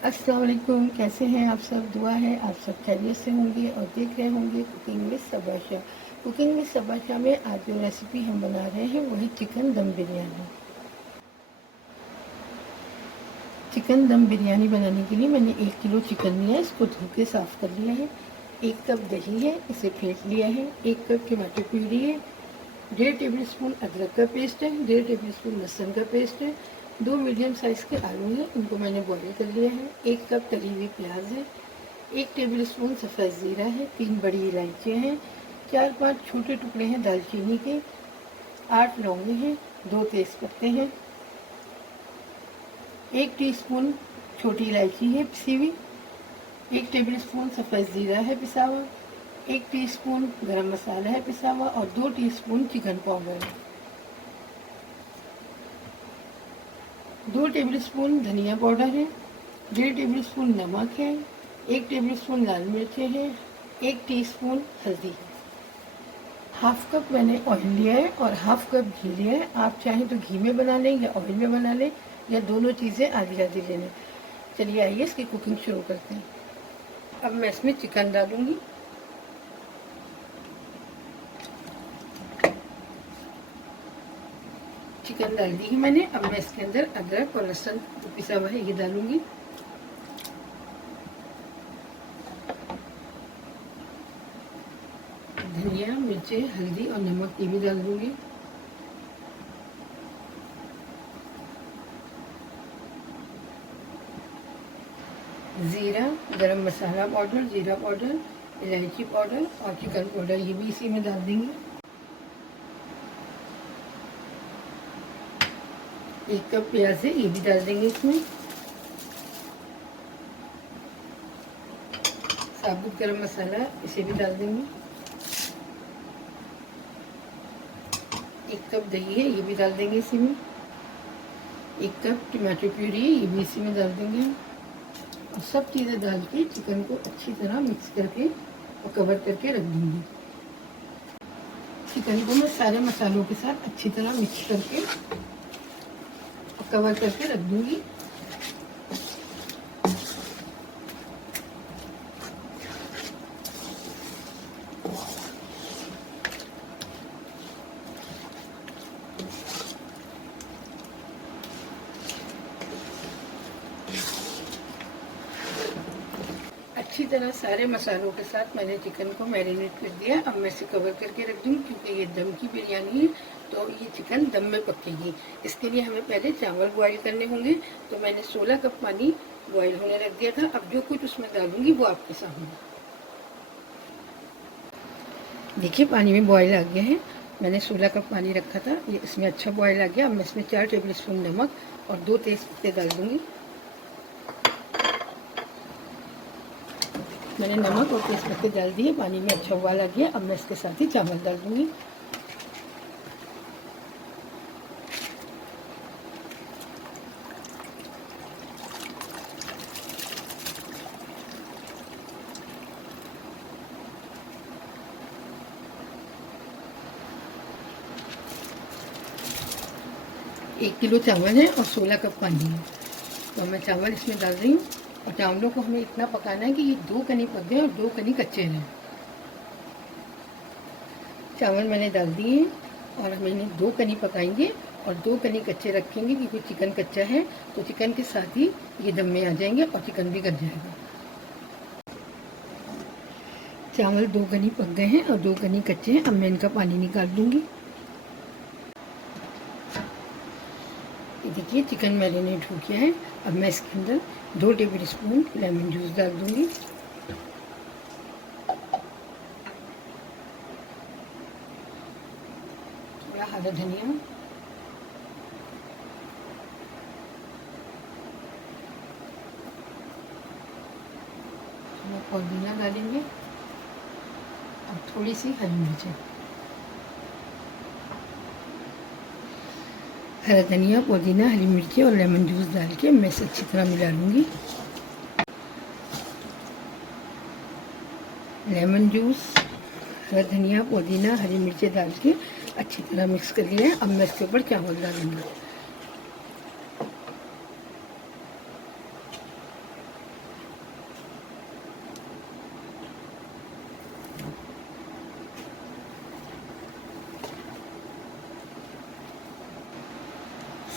अस्सलाम वालेकुम। कैसे हैं आप सब? दुआ है आप सब खैरियत से होंगे और देख रहे होंगे cooking with Saba. Cooking with Saba में आज जो रेसिपी हम बना रहे हैं वही चिकन दम बिरयानी। चिकन दम बिरयानी बनाने के लिए मैंने 1 किलो चिकन लिया है, इसको धो के साफ़ कर लिया है। 1 कप दही है, इसे फेंट लिया है। 1 कप टमाटर प्यूरी है। 1.5 टेबल स्पून अदरक का पेस्ट है। 1.5 टेबल स्पून लहसुन का पेस्ट है। 2 मीडियम साइज़ के आलू हैं, इनको मैंने बॉईल कर लिया है। 1 कप तली हुई प्याज है। 1 टेबल स्पून सफ़ेद ज़ीरा है। 3 बड़ी इलायचियाँ हैं। 4-5 छोटे टुकड़े हैं दालचीनी के। 8 लौंगे हैं। 2 तेज़ पत्ते हैं। 1 टीस्पून छोटी इलायची है पिसी हुई। 1 टेबल स्पून सफ़ेद ज़ीरा है पिसा हुआ। 1 टीस्पून गरम मसाला है पिसा हुआ और 2 टीस्पून चिकन पाउडर है। 2 टेबल स्पून धनिया पाउडर है। 1.5 टेबल स्पून नमक है। 1 टेबल स्पून लाल मिर्चें हैं। 1 टीस्पून हल्दी है। हाफ कप मैंने ऑयल लिया है और हाफ कप घी लिया है। आप चाहें तो घी में बना लें या ऑयल में बना लें या दोनों चीज़ें आधी आधी ले लें। चलिए आइए इसकी कुकिंग शुरू करते हैं। अब मैं इसमें चिकन डालूंगी। चिकन डाल दी है मैंने। अब मैं इसके अंदर अदरक और लहसुन पिसा हुआ है ये डालूंगी। धनिया, मिर्चें, हल्दी और नमक ये भी डाल दूंगी। ज़ीरा, गरम मसाला पाउडर, जीरा पाउडर, इलायची पाउडर और चिकन पाउडर ये भी इसी में डाल देंगे। 1 कप प्याज है, ये भी डाल देंगे इसमें। साबुत गरम मसाला इसे भी डाल देंगे। 1 कप दही है, ये भी डाल देंगे इसी में। 1 कप टमाटर प्यूरी है, ये भी इसी में डाल देंगे। और सब चीज़ें डाल के चिकन को अच्छी तरह मिक्स करके और कवर करके रख दूँगी। चिकन को मैं सारे मसालों के साथ अच्छी तरह मिक्स करके और कवर करके रख दूँगी। अच्छी तरह सारे मसालों के साथ मैंने चिकन को मैरिनेट कर दिया। अब मैं इसे कवर करके रख दूँगी क्योंकि ये दम की बिरयानी है तो ये चिकन दम में पकेगी। इसके लिए हमें पहले चावल बॉईल करने होंगे। तो मैंने 16 कप पानी बॉईल होने रख दिया था। अब जो कुछ उसमें डालूंगी वो आपके सामने। देखिए पानी में बॉईल आ गया है। मैंने 16 कप पानी रखा था, ये इसमें अच्छा बॉईल आ गया। अब मैं इसमें 4 टेबल स्पून नमक और 2 तेज पत्ते डाल दूँगी। मैंने नमक और तेज पत्ते डाल दिए, पानी में अच्छा उबाल आ गया। अब मैं इसके साथ ही चावल डाल दूँगी। एक किलो चावल है और 16 कप पानी है। तो मैं चावल इसमें डाल रही हूँ और चावलों को हमें इतना पकाना है कि ये 2 कनी पक गए और 2 कनी कच्चे रहें। चावल मैंने डाल दिए हैं और हम इन्हें 2 कनी पकाएंगे और 2 कनी कच्चे रखेंगे क्योंकि चिकन कच्चा है तो चिकन के साथ ही ये दम में आ जाएंगे और चिकन भी गल जाएगा। चावल 2 कनी पक गए हैं और 2 कनी कच्चे हैं। अब मैं इनका पानी निकाल दूँगी। देखिए चिकन मैरिनेट हो गया है। अब मैं इसके अंदर 2 टेबल स्पून लेमन जूस डाल दूँगी। थोड़ा हरा धनिया, थोड़ा पुदीना डालेंगे और थोड़ी सी हरी मिर्चें। हरा धनिया, पुदीना, हरी मिर्ची और लेमन जूस डाल के मैं इसे अच्छी तरह मिला लूँगी। लेमन जूस, हरा धनिया, पुदीना, हरी मिर्ची डाल के अच्छी तरह मिक्स कर लिया है। अब मैं इसके ऊपर चावल डालूँगी।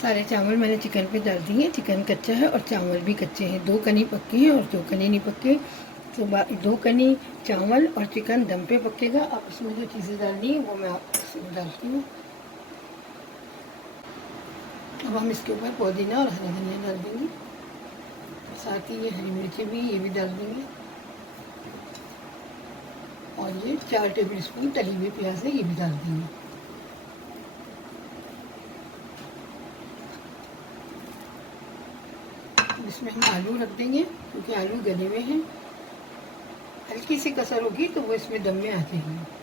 सारे चावल मैंने चिकन पे डाल दिए। चिकन कच्चा है और चावल भी कच्चे हैं, 2 कनी पक्के हैं और 2 कनी नहीं पक्के। तो 2 कनी चावल और चिकन दम पे पकेगा। अब इसमें जो चीज़ें डालनी है वो मैं इसमें डालती हूँ। अब हम इसके ऊपर पुदीना और हरा धनिया डाल देंगे, साथ ही ये हरी मिर्ची भी, ये भी डाल देंगे। और ये 4 टेबल स्पून तली हुई प्याज है, ये भी डाल देंगे। इसमें हम आलू रख देंगे क्योंकि आलू गले हुए हैं। हल्की सी कसर होगी तो वो इसमें दम में आ जाएंगे।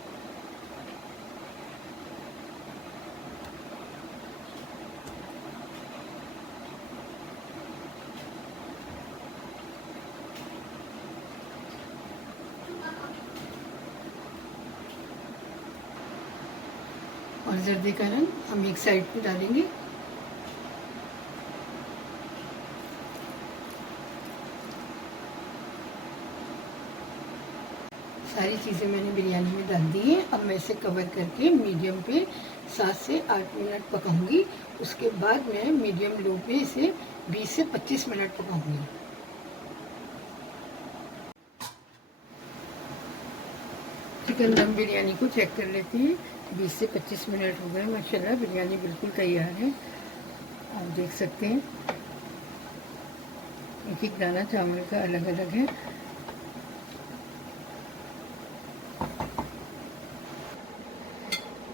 और जर्दे का रंग हम एक साइड पे डालेंगे। सारी चीज़ें मैंने बिरयानी में डाल दी हैं। अब मैं इसे कवर करके मीडियम पे 7 से 8 मिनट पकाऊंगी। उसके बाद मैं मीडियम लो पे इसे 20 से 25 मिनट पकाऊंगी। चिकन दम बिरयानी को चेक कर लेते हैं। 20 से 25 मिनट हो गए, माशाल्लाह बिरयानी बिल्कुल तैयार है। आप देख सकते हैं एक एक दाना चावल का अलग अलग है।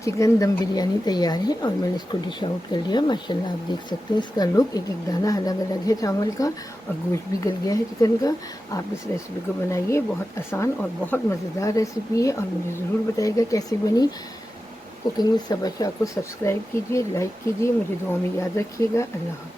चिकन दम बिरयानी तैयार है और मैंने इसको डिश आउट कर लिया। माशाल्लाह आप देख सकते हैं इसका लुक, एक एक दाना अलग अलग है चावल का और गोश्त भी गल गया है चिकन का। आप इस रेसिपी को बनाइए, बहुत आसान और बहुत मज़ेदार रेसिपी है और मुझे ज़रूर बताइएगा कैसी बनी। कुकिंग विद सबा शाह को सब्सक्राइब कीजिए, लाइक कीजिए, मुझे दुआ में याद रखिएगा। अल्लाह हाफ़िज़।